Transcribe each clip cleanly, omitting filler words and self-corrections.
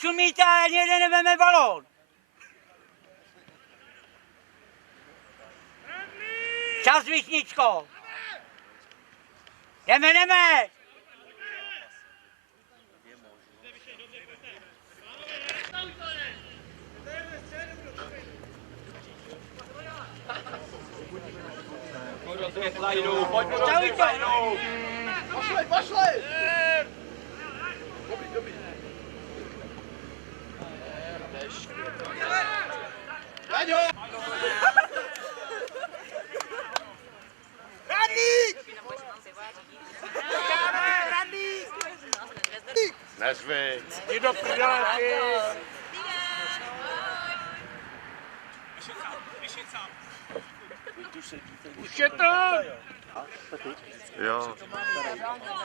čumíte a ani jeden neveme balón. Čas, Višničko. Jdeme. Pošlej! Dobrý. Raňo! Radník! Neřvi. Jdi do prdele, ty! Už je to!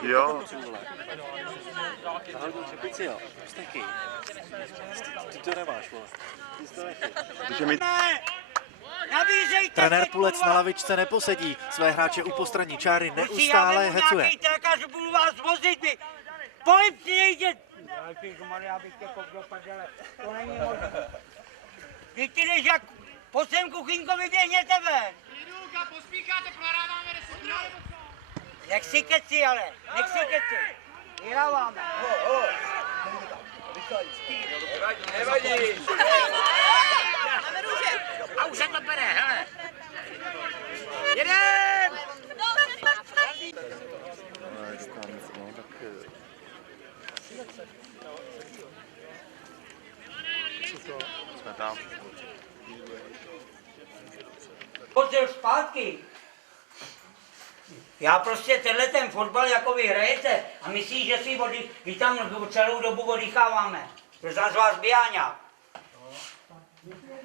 Jo. Zahodil čepici, jo. Steky. Ty to nemáš, vole. Ty to nechy. Trenér Pulec na lavičce neposedí. Své hráče u postranní čáry neustále hecuje. Budu vás vozit, vy. Pojď přijít. To není možné. Vy ty jdeš jak po svém kuchyňkovi běhněte ven. Jdůka, pospícháte, prohráváme 10 minut. Nech si keci, ale. Vyhráváme. Nevadí. A už se to bere, hele. Jedem! Jsme tam. Chodil zpátky. Já prostě tenhle ten fotbal, jako vy hrajete a myslíš, že si vy tam celou dobu oddycháváme. Protože nás vás běháňák.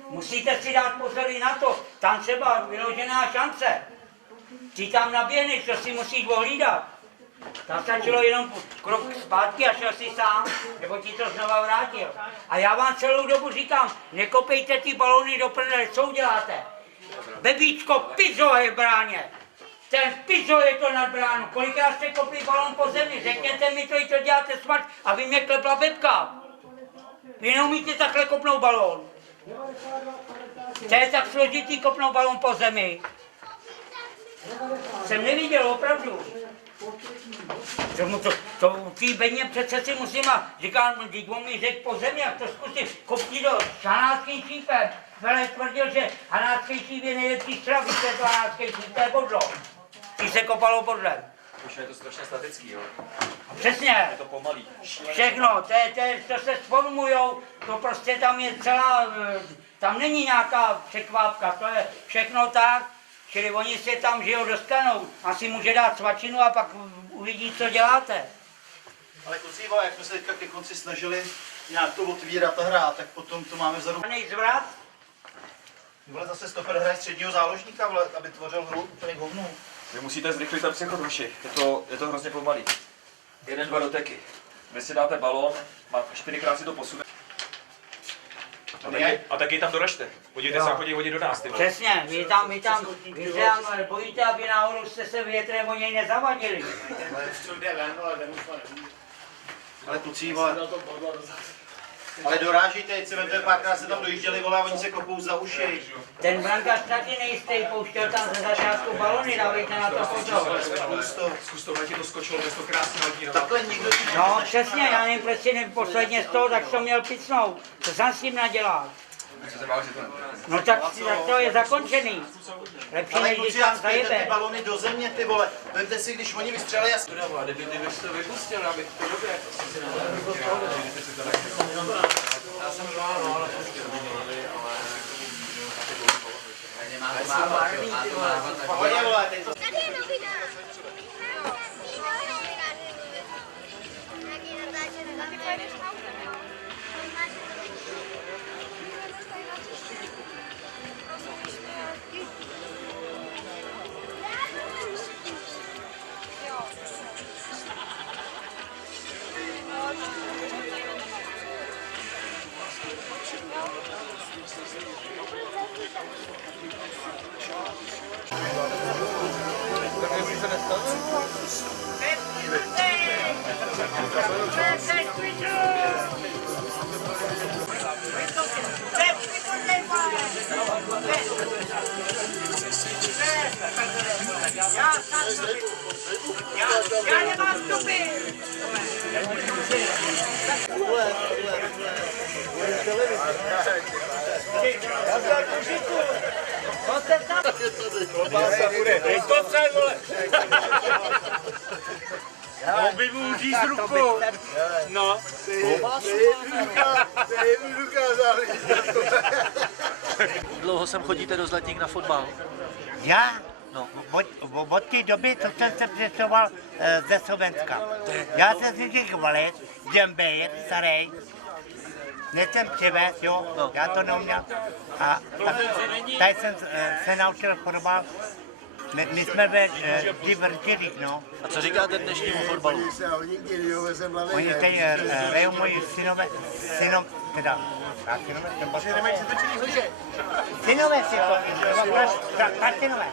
Musíte si dát pozor i na to. Tam třeba vyložená šance. Ty tam naběhneš, to si musíš ohlídat. Tam stačilo jenom krok zpátky a šel si sám, nebo ti to znova vrátil. A já vám celou dobu říkám, nekopejte ty balony do prdele, co uděláte? Bebíčko, Pizzo je v bráně. Ten Pizzo je to nad bránu. Kolikrát jste kopli balón po zemi? Řekněte mi to, i to děláte smrt a vy mě klepla Bebka. Vy neumíte takhle kopnout balón. To je tak složitý kopnout balón po zemi. Jsem neviděl, opravdu. To tý bedně přece si musím a říkám, když on mi řekl po zemi, jak to zkusím, kopni do hanáckým šípem. Vele tvrdil, že hanácký šíp je nejlepší střela, víš, to hanácký šíp, to je bodlo. Když se kopalo bodlem. Už je to strašně statický, jo. Přesně. Je to pomalý. Všechno, to se sformujou, to prostě tam je celá, tam není nějaká překvápka, to je všechno tak, čili oni si tam žijou dostanou, asi může dát svačinu a pak uvidí, co děláte. Ale kluci, jak jsme se teďka ke konci snažili nějak to otvírat a hrát, tak potom to máme vzadu. Zvrat? Vole, zase stoper hraje středního záložníka, vole, aby tvořil hru úplně k hovnu. Vy musíte zrychlit ten přechod, hoši. Je to hrozně pomalý. 1-2 doteky. Vy si dáte balón, 4krát si to posune. A taky tam doražte. Podívejte se, jak chodí hodit do nás, ty vole. Přesně, vy tam bojíte, aby náhodou jste se větrem o něj nezavadili. Ale kluci, vole, ale dorážíte, teď se vemte, párkrát se tam dojížděli, vole, a oni se kopou za uši. Ten brankář taky nejistý, pouštěl tam ze začátku balony, dávejte na to pozor. Zkus to, ti to skočilo, bez to krásně hodí. Takhle nikdo ti No přesně, já nevím, proč si posledně z toho, tak to měl picnout. Co jsem s tím nadělal? No tak to je zakončený. Lepší, ale než když kluci, tam jak spějete ty zajebe. balony do země, ty vole, vemte si, když oni vystřelí, Kdyby to vypustil, abych to době. Já jsem zvládl, ale pohodě, vole, teď to... Tady je novina. Thank you. Já nemám vstupy! Objevím říct rukou. No. Dlouho sem chodíte do Zlatník na fotbal? Já? No. Od té doby, co jsem se přestěhoval ze Slovenska. Já jsem si těch valit, džembejr, starý, než jsem přivez, jo, No. já to neuměl. A tady jsem se naučil fotbal. My jsme ve Vrtělích, no. A co říkáte dnešnímu fotbalu? Oni tady hrajou moji synové, teda, synové si to, synové.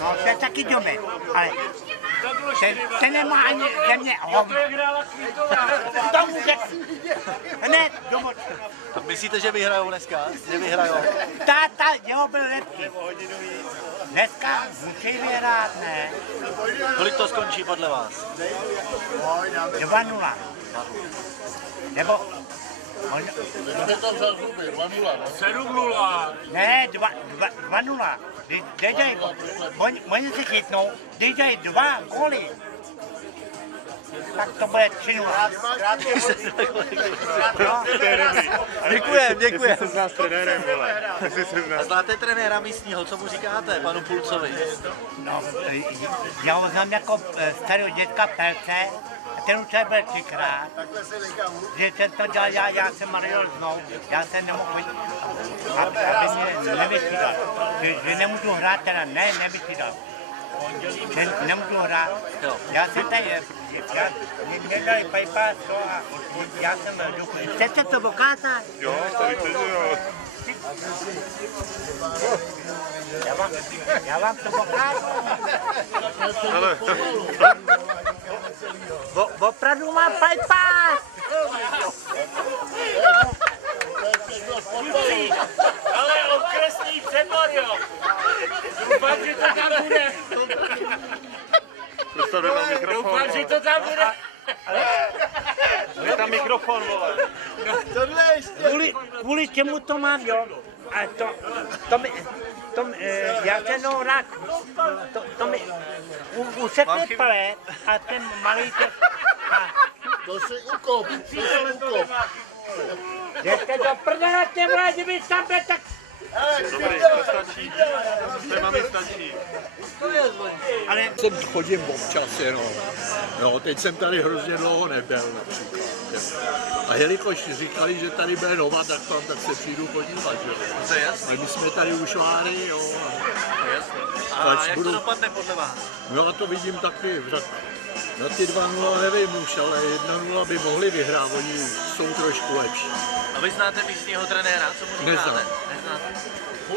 No, to je taky domy, ale ten nemá ani země hovno. To může hned domů. A myslíte, že vyhrajou dneska? Že vyhrajou? Táta, jeho byl lepší. Dneska musí vyhrát, ne? Kolik to skončí podle vás? 2-0. Nebo... Ne, 2-0. Oni se chytnou, když dají 2 góly, tak to bude 3-0. No. Děkujem. Jsem z nás trenérem, vole. A znáte trenéra místního, co mu říkáte, panu Pulcovi? No, já ho znám jako starého dětka Pelce, a ten už byl 3krát. Že jsem to dělal, já jsem Mario znou, já jsem nemohl být, aby mě nevystřídal. Že nemůžu hrát, teda ne, nevystřídal. Že nemůžu hrát. Já jsem tady, mě dali bypass, a já jsem duchu. Chcete to ukázat? Jo, to víte, že jo. Já vám to ukážu. Ale Opravdu mám bypass. Ale okresní přebor, jo! Doufám, že to tam bude! dostane tam mikrofon. Doufám, že to tam bude! Je tam mikrofon, vole. Kvůli čemu to mám, jo? A já ten rak, to mi usekne plet a ten malý To si ukop, Jste do prdele, ty vole, kdyby tam byl, tak... Dobrý, to stačí. To mami stačí. Ale Jsem chodím občas jenom. No, teď jsem tady hrozně dlouho nebyl například. A jelikož říkali, že tady bude Nova, tak se přijdu podívat, že jo. To je jasný. My jsme tady už váry, jo. To je jasný. A jak to dopadne podle vás? No a to vidím taky. Na ty 2-0 nevím už, ale 1-0 by mohli vyhrát, oni jsou trošku lepší. A vy znáte místního trenéra, co mu říkáte? Neznám.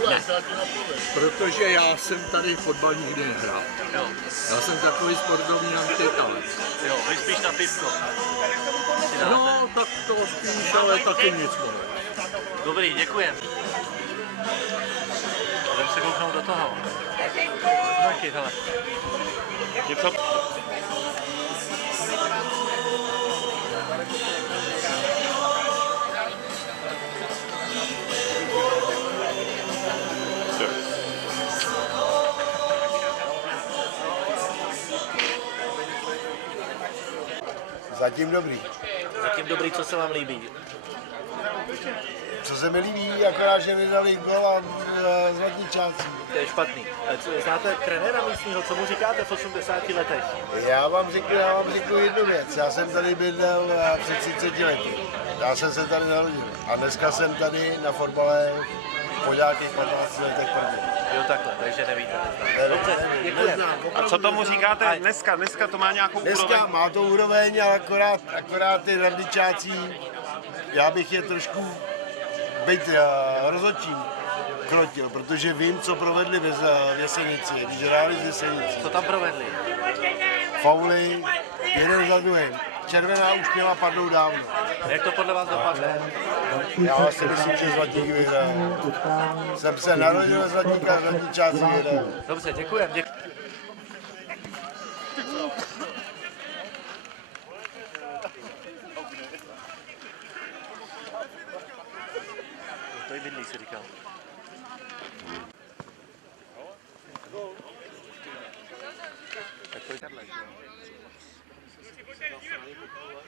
Neznáte? Protože já jsem tady fotbal nikdy nehrál. Jo. Já jsem takový sportovní antitalent. Jo, vy spíš na pivko. Si dáte. No, tak to spíš, ale taky nic moc. Dobrý, děkujem. Jdem se kouknout do toho. Taky, hele. Něco? Zatím dobrý. Zatím dobrý, co se vám líbí? Co se mi líbí, akorát, že mi dali gol a zlatničáci. To je špatný. Znáte trenéra místního, co mu říkáte v 80 letech? Já vám řeknu jednu věc. Já jsem tady bydlel před 30 lety. Já jsem se tady narodil. A dneska jsem tady na fotbale po nějakých 15 letech první. Jo, takhle, takže nevíte. Dobře, děkujem. A co tomu říkáte dneska? Dneska to má nějakou úroveň? Dneska má to úroveň, ale akorát ty radničáci, já bych je trošku být rozhodčím krotil, protože vím, co provedli v Jesenici, když hráli v Jesenici. Co tam provedli? Fauly, jeden za druhým. Červená už měla padnout dávno. Jak to podle vás dopadne? Já si myslím, že Zlatník vyhraje. Jsem se narodil ve Zlatníka, Zlatníčáci vyhraje. Dobře, děkujem. To je bydlí, si říkal.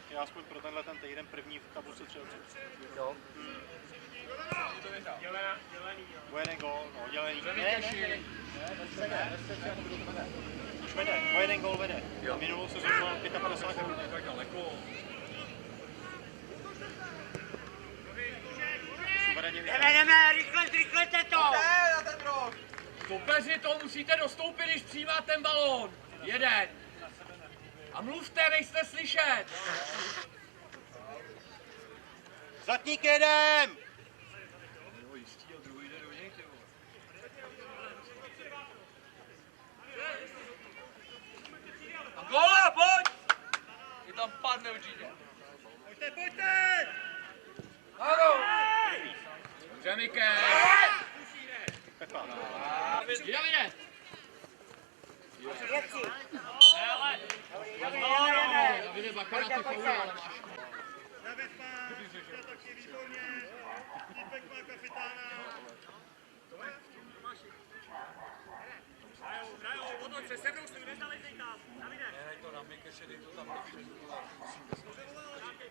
Já aspoň pro tenhle ten týden první v tabulce třeba. Jo. O jeden gól, no dělený. Už vede, o jeden gól vede. Minulou sezónu mal 55 gólů. Jdeme, rychlete to! Soupeři, to musíte dostoupit, když přijímá ten balón. Jeden. A mluvte, nejste slyšet. Zlatník jedem! A góla, pojď! Je tam padne určitě. Pojďte! Nahoru! Dobře, Mikel. Davide! Davide, bacha na to foul, ale máš.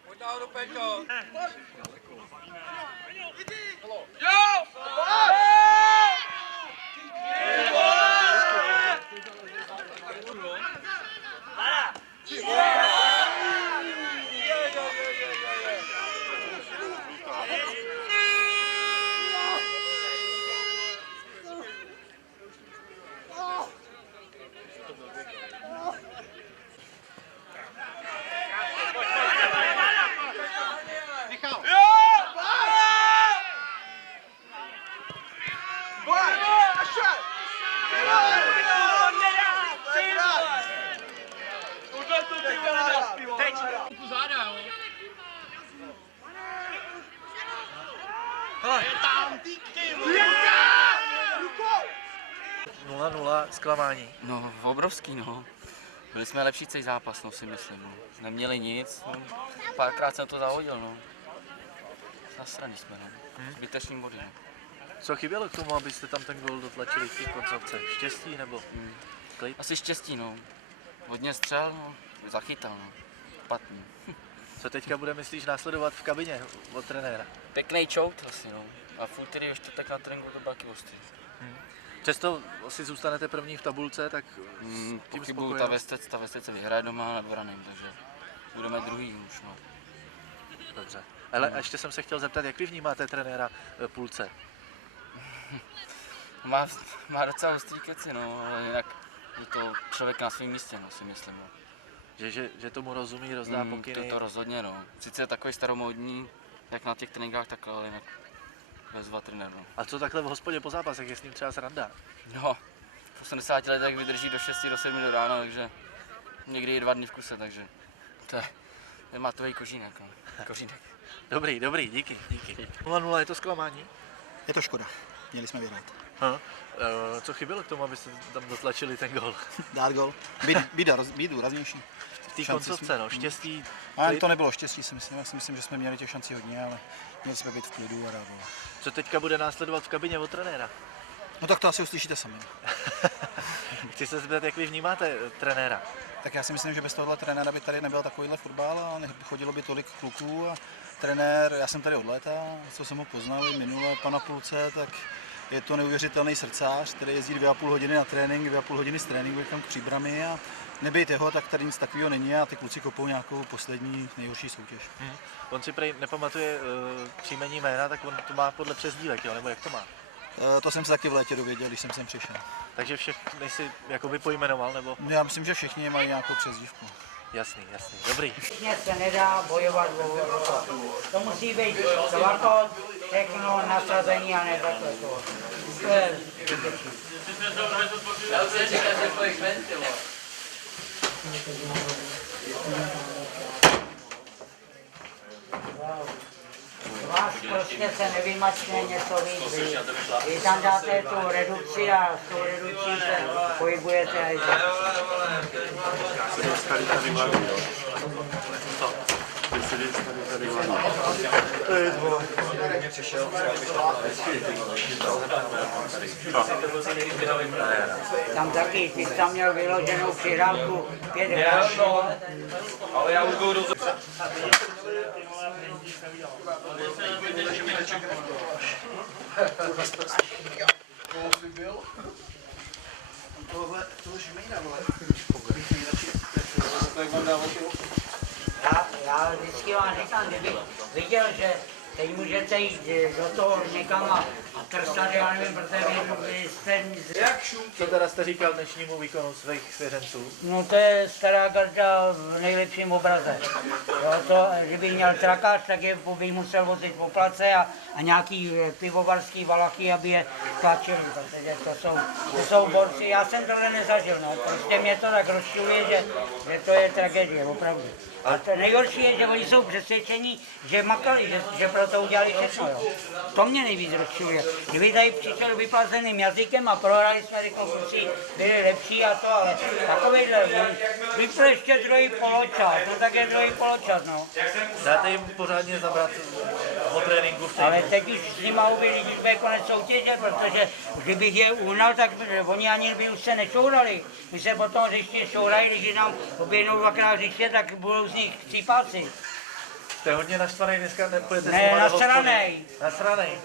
Pojď nahoru, Peťo! Jo! Záda, jo? 0-0, zklamání. No, obrovský, no. Byli jsme lepší celý zápas, no, si myslím. No. Neměli nic, no. Párkrát jsem to zahodil, no. Nasraní jsme, no. Zbytečný body, no. Co chybělo k tomu, abyste tam ten gól dotlačili v té koncovce? Štěstí nebo klid? Asi štěstí, no. Hodně střel, no. Zachytal, no. Špatný. Co teďka bude, myslíš, následovat v kabině od trenéra? Pěkný čout asi, no. A v úterý ještě tak na tréninku to baky ostrý. Přesto si zůstanete první v tabulce, tak tím Pochybuju, ta Vestec se vyhraje doma nad Vranem, takže budeme druhý už, no. Dobře. Ale ještě jsem se chtěl zeptat, jak vy vnímáte trenéra Půlce? Má docela ostrý keci, no, ale jinak je to člověk na svém místě, no, si myslím, no. Že tomu rozumí, rozdá pokyny? To rozhodně, no. Sice je takový staromódní, jak na těch tréninkách, tak ale jinak bezva trenér, no. A co takhle v hospodě po zápasech, je s ním třeba sranda? No, v 80 letech vydrží do 6, do 7 do rána, takže někdy i 2 dny v kuse, takže to je matový kožínek, no. Kožínek. Dobrý, díky. 0-0, je to zklamání? Je to škoda, měli jsme vyhrát. Co chybělo k tomu, abyste tam dotlačili ten gol? Dát gol, být důraznější. V té koncovce, no, štěstí. Ale to nebylo štěstí, si myslím. Já si myslím, že jsme měli těch šancí hodně, ale měli jsme být v klidu a dát gol. Co teďka bude následovat v kabině od trenéra? No tak to asi uslyšíte sami. Chci se zeptat, jak vy vnímáte trenéra? Tak já si myslím, že bez tohohle trenéra by tady nebyl takovýhle fotbal a chodilo by tolik kluků a trenér, já jsem tady od léta, co jsem ho poznal i minule pana Půlce, tak je to neuvěřitelný srdcář, který jezdí 2,5 hodiny na trénink, 2,5 hodiny z tréninku k Příbrami a nebejt jeho, tak tady nic takového není a ty kluci kopou nějakou poslední nejhorší soutěž. On si prej nepamatuje příjmení jména, tak on to má podle přezdívek, jo? Nebo jak to má? To jsem se taky v létě dověděl, když jsem sem přišel. Takže všechny si jakoby pojmenoval, nebo? Já myslím, že všichni mají nějakou přezdívku. Jasný, dobrý. Mně se nedá bojovat o to musí být zlato, všechno nasazení a ne takhle to. To je zbytečný. Já už se čekám, že pojď ven, Vážky. prostě se nevymačne něco víc. Vy tam dáte tu redukci a s tou redukcí se pohybujete a je to. Tam taky, ty jsi tam měl vyloženou přihrávku 5 hráčů. Ale já už budu roz... Já vždycky vám říkám, kdybych viděl, že teď můžete jít do toho někam a trstat, já nevím, protože vy jste... Co teda jste říkal dnešnímu výkonu svých svěřenců? No to je stará garda v nejlepším obraze. Jo, to, kdybych měl trakář, tak bych musel vozit po place a nějaký pivovarský valachy, aby je tlačili, protože to jsou borci. Já jsem tohle nezažil, no. Prostě mě to tak rozčiluje, že to je tragédie, opravdu. A to nejhorší je, že oni jsou přesvědčení, že makali, že pro to udělali všechno, jo. To mě nejvíc rozčiluje. Kdyby tady přišel vyplazeným jazykem a prohrali jsme, řekl, kluci byli lepší a to, ale takovejhle, vypl ještě druhý poločas, no tak je druhý poločas, no. Dáte jim pořádně zabrat o tréninku v Ale teď už s nima ubyli, když bude konec soutěže, protože kdybych je uhnal, tak oni ani by už se nešourali. My se potom hřiště šourají, když nám oběhnou dvakrát hřiště, tak budou z nich chcípáci. Jste hodně naštvaný dneska, nepůjdete Ne, nasranej. Nasranej.